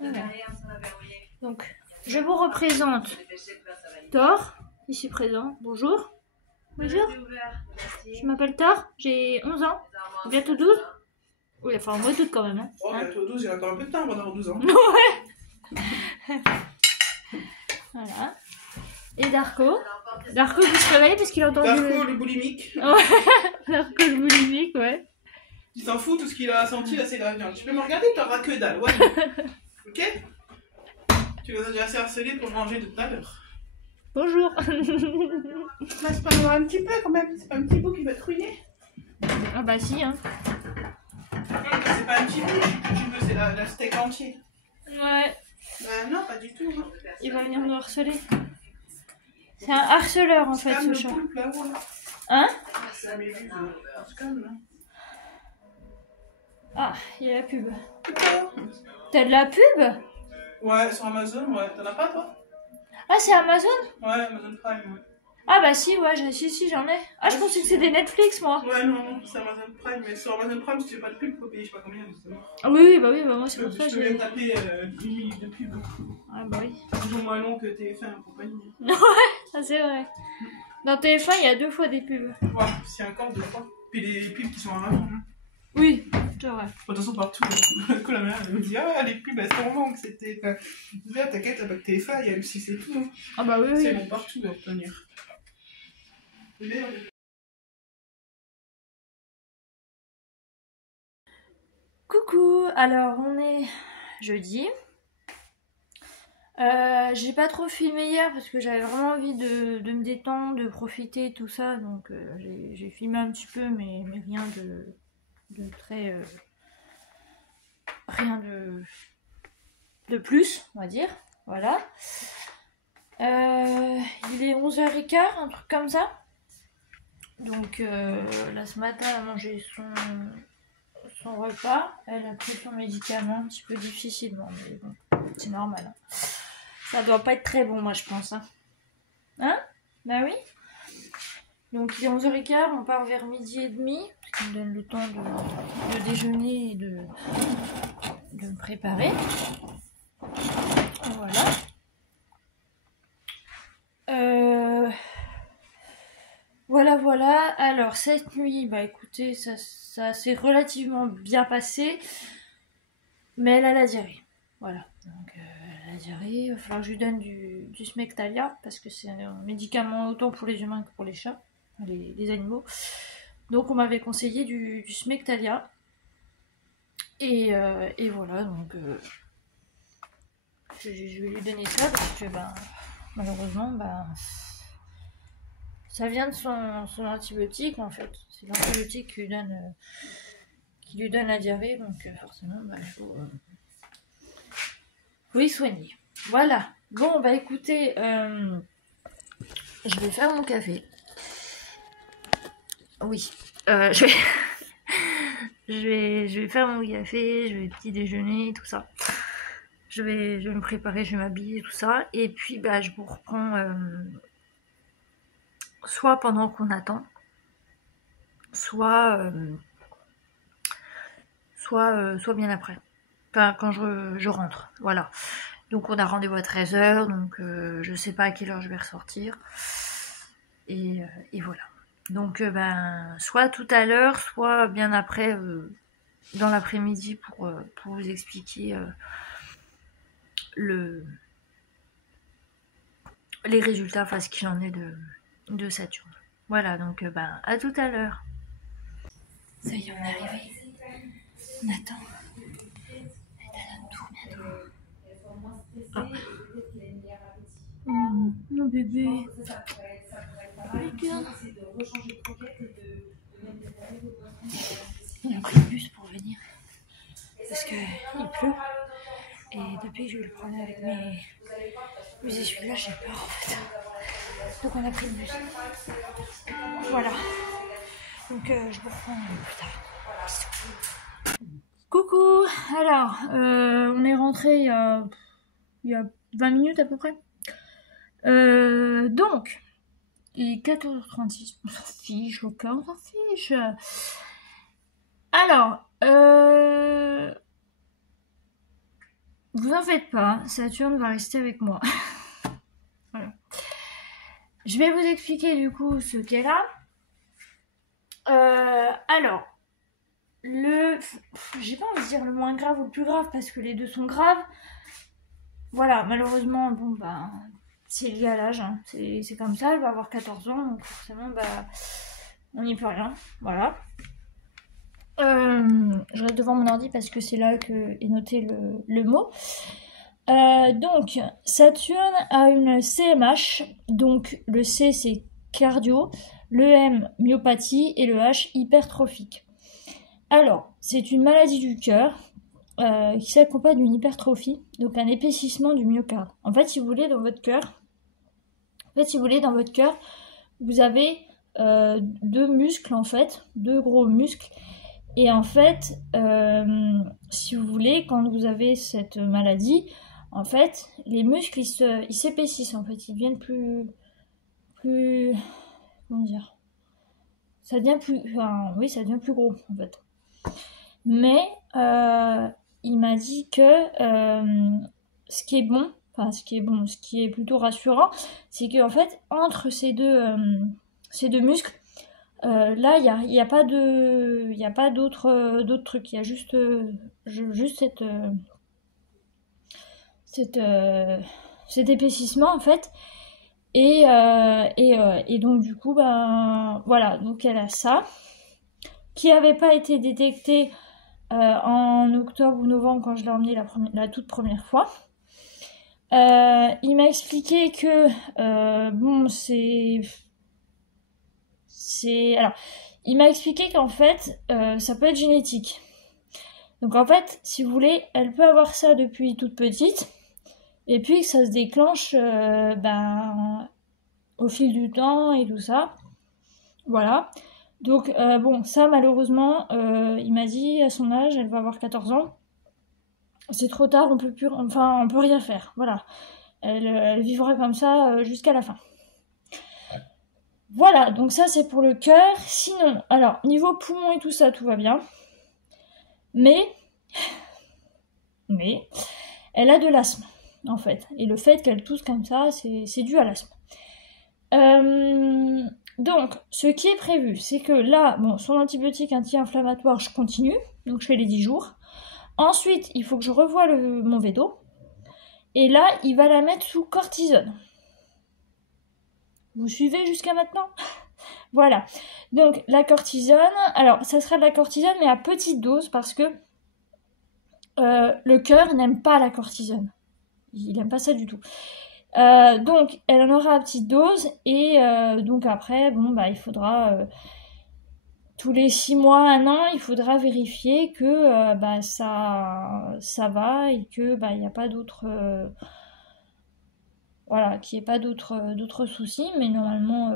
Voilà. Donc, je vous représente Thor, ici présent. Bonjour. Bonjour. Je m'appelle Thor, j'ai 11 ans. Bientôt 12. Oui, enfin, un mois d'août quand même. Hein. Oh, bientôt 12, il y a encore un peu de temps avant d'avoir 12 ans. Ouais. Voilà. Et Darko. Darko qui se réveille parce qu'il a entendu... Darko, le boulimique. Darko le boulimique, ouais. Il s'en fout, tout ce qu'il a senti là, c'est la viande. Tu peux me regarder, t'auras que dalle, ouais. Ok? Tu les as déjà assez harcelés pour manger de tout à l'heure. Bonjour. Là, c'est pas un petit peu quand même, c'est pas un petit bout qui va te ruiner. Ah bah si, hein. C'est pas un petit bout, tu veux, c'est la steak entier. Ouais. Bah non, pas du tout. Hein. Il va venir nous harceler. C'est un harceleur en fait, ce chat. Poulpe, là, ouais. Hein? C'est la méduse, on se calme, là. Ah, il y a la pub. T'as de la pub? Ouais, sur Amazon, ouais. T'en as pas, toi? Ah, c'est Amazon? Ouais, Amazon Prime, ouais. Ah bah si, ouais, si, j'en ai. Ah, je pensais que c'était Netflix, moi. Ouais, non, c'est Amazon Prime. Mais sur Amazon Prime, si tu veux pas de pub, faut payer je sais pas combien, justement. Ah oui, bah moi c'est Je pour ça que peux j'ai... bien taper 10 minutes de pub. Ah bah oui. Toujours moins long que TF1 et compagnie. Ah, c'est vrai. Dans TF1, il y a 2 fois des pubs. Ouais, c'est encore 2 fois. Puis les pubs qui sont en avant. Hein. Oui, c'est vrai. De toute façon, partout. Quand la mère elle me dit, ah, les pubs, elles sont longues, c'était. Enfin, je dis, ah, t'inquiète, avec TF1, il y a M6 et tout. Hein. Ah bah oui, C'est oui. bon partout, à obtenir. Merde. Coucou, alors on est jeudi. J'ai pas trop filmé hier parce que j'avais vraiment envie de me détendre, de profiter, tout ça. Donc j'ai filmé un petit peu, mais rien de très... rien de plus, on va dire. Voilà. Il est 11h15, un truc comme ça. Donc là ce matin, elle a mangé son repas. Elle a pris son médicament un petit peu difficilement, mais bon, c'est normal. Hein. Ça doit pas être très bon, moi, je pense. Hein? Bah oui. Donc, il est 11h15, on part vers 12h30, ce qui me donne le temps de déjeuner et de me préparer. Voilà. Voilà. Alors, cette nuit, bah écoutez, ça s'est relativement bien passé. Mais elle a la diarrhée. Voilà. Donc, la diarrhée, il va falloir que je lui donne du Smectalia, parce que c'est un médicament autant pour les humains que pour les chats, les animaux. Donc on m'avait conseillé du Smectalia. Et voilà, donc je vais lui donner ça, parce que malheureusement, ça vient de son antibiotique en fait. C'est l'antibiotique qui lui donne la diarrhée, donc forcément, il faut y soigner. Voilà. Bon, écoutez, je vais faire mon café. Oui. Je vais faire mon café, je vais petit déjeuner, tout ça. Je vais me préparer, je vais m'habiller, tout ça. Et puis, je vous reprends soit pendant qu'on attend, soit bien après. Enfin, quand je rentre. Voilà. Donc on a rendez-vous à 13h, donc je sais pas à quelle heure je vais ressortir. Et voilà. Donc soit tout à l'heure, soit bien après, dans l'après-midi pour vous expliquer les résultats, enfin ce qu'il en est de Saturne. Voilà, donc à tout à l'heure. Ça y est, on est arrivé. On attend. Ah. Oh, mon bébé. Regarde. Il a pris le bus pour venir. Parce qu'il pleut. Et depuis que je le prenais avec mes essuie-glaces, j'ai peur en fait. Donc on a pris le bus. Voilà. Donc je vous reprends plus tard. Coucou. Alors, on est rentré il y a 20 minutes à peu près. Donc, il est 14h36. On s'en fiche, ok, on s'en fiche. Alors, vous en faites pas, Saturne va rester avec moi. Voilà. Je vais vous expliquer du coup ce qu'elle a. Alors, j'ai pas envie de dire le moins grave ou le plus grave parce que les deux sont graves. Voilà, malheureusement, c'est lié à l'âge, hein. C'est comme ça, elle va avoir 14 ans, donc forcément, on n'y peut rien, voilà. Je reste devant mon ordi parce que c'est là que est noté le mot. Donc, Saturne a une CMH, donc le C c'est cardio, le M myopathie et le H hypertrophique. Alors, c'est une maladie du cœur qui s'accompagne d'une hypertrophie, donc un épaississement du myocarde. En fait, si vous voulez, dans votre cœur, vous avez deux muscles en fait, deux gros muscles. Et en fait, si vous voulez, quand vous avez cette maladie, en fait, les muscles ils s'épaississent en fait, ils deviennent plus comment dire, ça devient plus gros en fait. Mais il m'a dit que ce qui est plutôt rassurant, c'est que en fait entre ces deux muscles, là il y a pas d'autres trucs, il y a juste cet épaississement en fait. Et donc du coup voilà, donc elle a ça qui avait pas été détecté en octobre ou novembre quand je l'ai emmené la toute première fois. Il m'a expliqué que alors il m'a expliqué qu'en fait ça peut être génétique. Donc en fait, si vous voulez, elle peut avoir ça depuis toute petite. Et puis ça se déclenche au fil du temps et tout ça. Voilà. Donc ça malheureusement, il m'a dit à son âge, elle va avoir 14 ans. C'est trop tard, on peut rien faire. Voilà. Elle vivra comme ça jusqu'à la fin. Voilà, donc ça c'est pour le cœur. Sinon, alors, niveau poumon et tout ça, tout va bien. Mais elle a de l'asthme. En fait, et le fait qu'elle tousse comme ça, c'est dû à l'asthme. Donc, ce qui est prévu, c'est que là, son antibiotique anti-inflammatoire, je continue, donc je fais les 10 jours. Ensuite, il faut que je revoie mon véto, et là, il va la mettre sous cortisone. Vous suivez jusqu'à maintenant? Voilà. Donc, la cortisone, alors, ça sera de la cortisone, mais à petite dose, parce que le cœur n'aime pas la cortisone. Il n'aime pas ça du tout. Donc, elle en aura à petite dose. Et donc après, il faudra... tous les 6 mois, 1 an, il faudra vérifier que ça va et que il n'y a pas d'autres... qu'il n'y ait pas d'autres soucis. Mais normalement...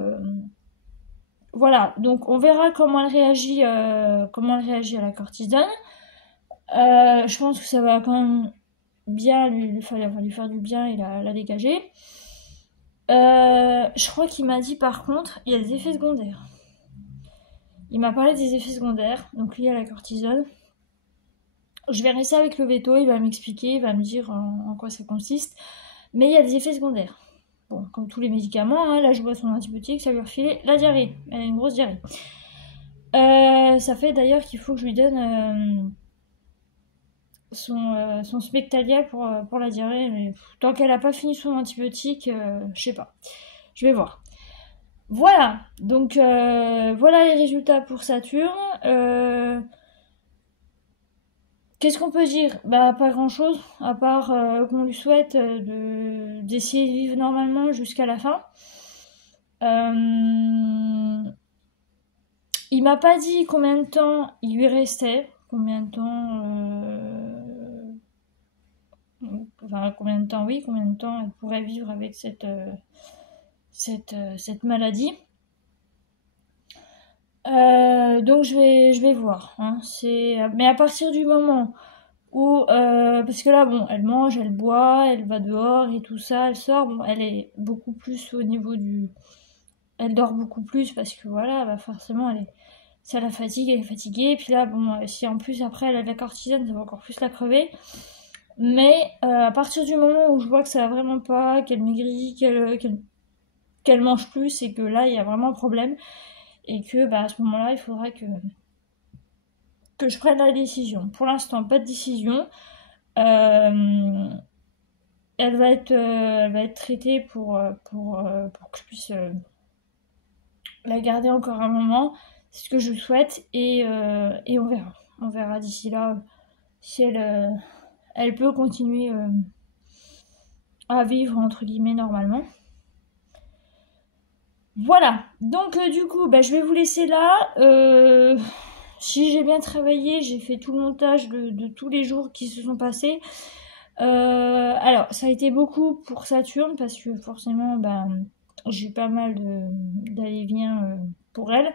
voilà. Donc, on verra comment elle réagit à la cortisone. Je pense que ça va quand même... bien lui faire du bien et la dégager. Je crois qu'il m'a dit par contre il y a des effets secondaires. Il m'a parlé des effets secondaires, donc liés à la cortisone. Je verrai ça avec le veto, il va m'expliquer, il va me dire en quoi ça consiste. Mais il y a des effets secondaires. Bon, comme tous les médicaments, hein, là je bois son antibiotique, ça lui a refilé la diarrhée. Elle a une grosse diarrhée. Ça fait d'ailleurs qu'il faut que je lui donne son Spectalia pour la diarrhée, mais tant qu'elle n'a pas fini son antibiotique, je sais pas. Je vais voir. Voilà, donc voilà les résultats pour Saturne. Qu'est-ce qu'on peut dire? Pas grand-chose, à part qu'on lui souhaite d'essayer de vivre normalement jusqu'à la fin. Il m'a pas dit combien de temps il lui restait, combien de temps elle pourrait vivre avec cette maladie. Donc je vais voir. Hein. Mais à partir du moment où parce que là elle mange, elle boit, elle va dehors et tout ça, elle sort. Elle est beaucoup plus au niveau elle dort beaucoup plus parce que voilà, forcément ça la fatigue, elle est fatiguée. Et puis là si en plus après elle a de la cortisone, ça va encore plus la crever. Mais à partir du moment où je vois que ça va vraiment pas, qu'elle maigrit, qu'elle mange plus et que là il y a vraiment un problème et que à ce moment-là il faudra que je prenne la décision. Pour l'instant pas de décision. Elle elle va être traitée pour que je puisse la garder encore un moment. C'est ce que je souhaite et on verra. On verra d'ici là si elle peut continuer à vivre entre guillemets normalement. Voilà, donc du coup je vais vous laisser là. Si j'ai bien travaillé, j'ai fait tout le montage de tous les jours qui se sont passés. Alors ça a été beaucoup pour Saturne parce que forcément j'ai eu pas mal d'allez-vient pour elle.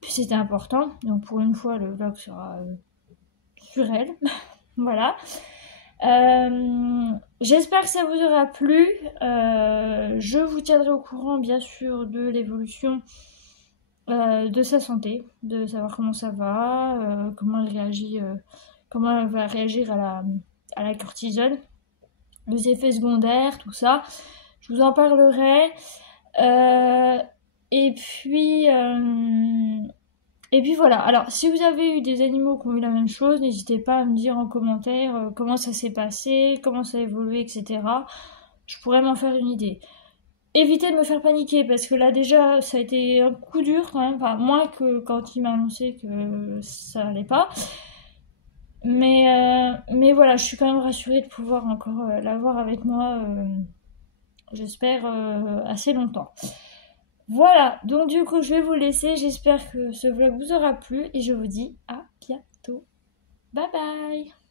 Puis c'était important, donc pour une fois le vlog sera sur elle. Voilà. J'espère que ça vous aura plu. Je vous tiendrai au courant bien sûr de l'évolution de sa santé, de savoir comment ça va, comment elle va réagir à la cortisone, les effets secondaires, tout ça. Je vous en parlerai. Et puis voilà. Alors, si vous avez eu des animaux qui ont eu la même chose, n'hésitez pas à me dire en commentaire comment ça s'est passé, comment ça a évolué, etc. Je pourrais m'en faire une idée. Évitez de me faire paniquer parce que là déjà ça a été un coup dur quand même, enfin moins que quand il m'a annoncé que ça allait pas. Mais voilà, je suis quand même rassurée de pouvoir encore l'avoir avec moi, j'espère assez longtemps. Voilà, donc du coup je vais vous laisser, j'espère que ce vlog vous aura plu et je vous dis à bientôt. Bye bye.